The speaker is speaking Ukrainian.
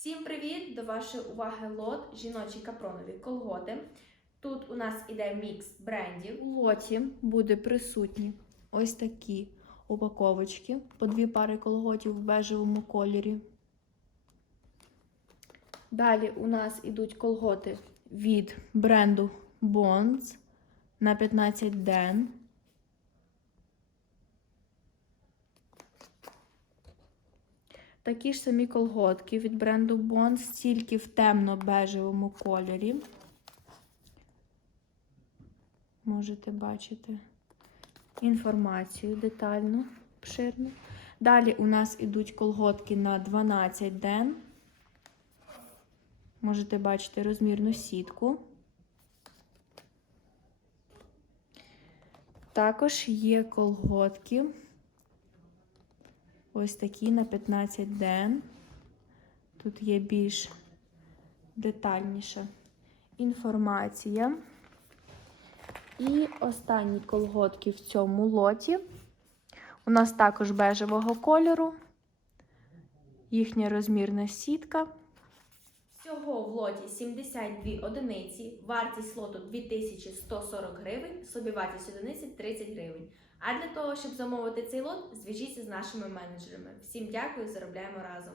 Всім привіт! До вашої уваги лот жіночі капронові колготи. Тут у нас іде мікс брендів. У лоті буде присутні ось такі упаковочки по дві пари колготів в бежевому кольорі. Далі у нас ідуть колготи від бренду Bonds на 15 ден. Такі ж самі колготки від бренду Bonds, тільки в темно-бежевому кольорі. Можете бачити інформацію детальну, обширну. Далі у нас ідуть колготки на 12 ден. Можете бачити розмірну сітку. Також є колготки. Ось такі на 15 ден. Тут є більш детальніша інформація. І останні колготки в цьому лоті. У нас також бежевого кольору. Їхня розмірна сітка. Всього в лоті 72 одиниці, вартість лоту 2140 гривень, собівартість одиниці 30 гривень. А для того, щоб замовити цей лот, зв'яжіться з нашими менеджерами. Всім дякую, заробляємо разом!